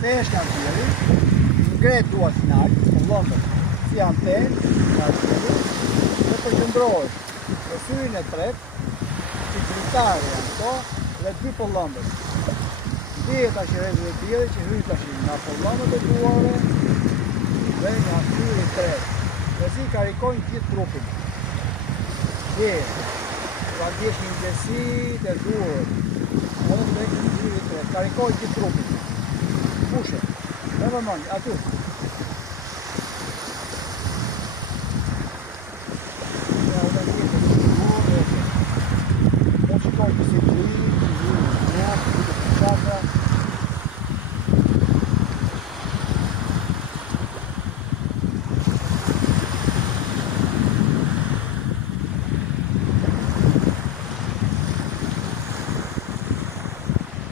Pesh nga qiri, ngret duart nalt, pëllëndët si antenë nga qiri, dhe përqëndrohesh në syrin e tret, si dritare janë to, dhe dy pëllëndët. Ndihet tash rrezik e tjerë që hyj tash nga pëllëndët e duarve dhe nga syri i tret. Dhe si karikojnë gjithë trupin. Pra ndjesh një nxehtësi të duarve, edhe tek syri i tret, karikojnë gjithë trupin. Pushe, dhe vëmënjë, atu. Ja, dhe njëtë të shkurë, dhe qikojnë kësi të njëtë, të qatra.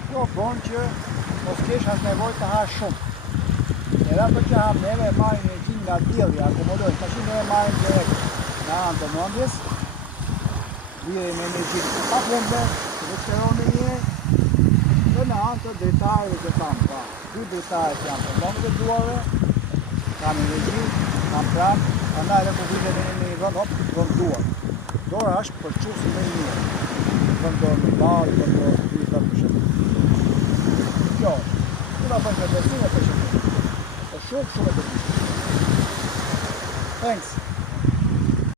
Kjo bon që mos kesh as nevoj të hash shumë. Era për që ham neve e marrin energjin nga dielli, akomodojnë. Tash ne e marrim direkt nga anë të mendjes. Bie me energjinë pa bombe, të çeronë një dhe në anë të dritarëve që kam pa. Dy dritarë që janë pëllëndët e duarve, kam energji, kam prap, prandaj edhe ku vite në një vend, hop, vend duar. Dora është për çusin më i mirë. Vend dorë në balë, vend dorë në pita për shembull. Kjo, ta bëjmë me besim e për shembull. Shumë e të Thanks.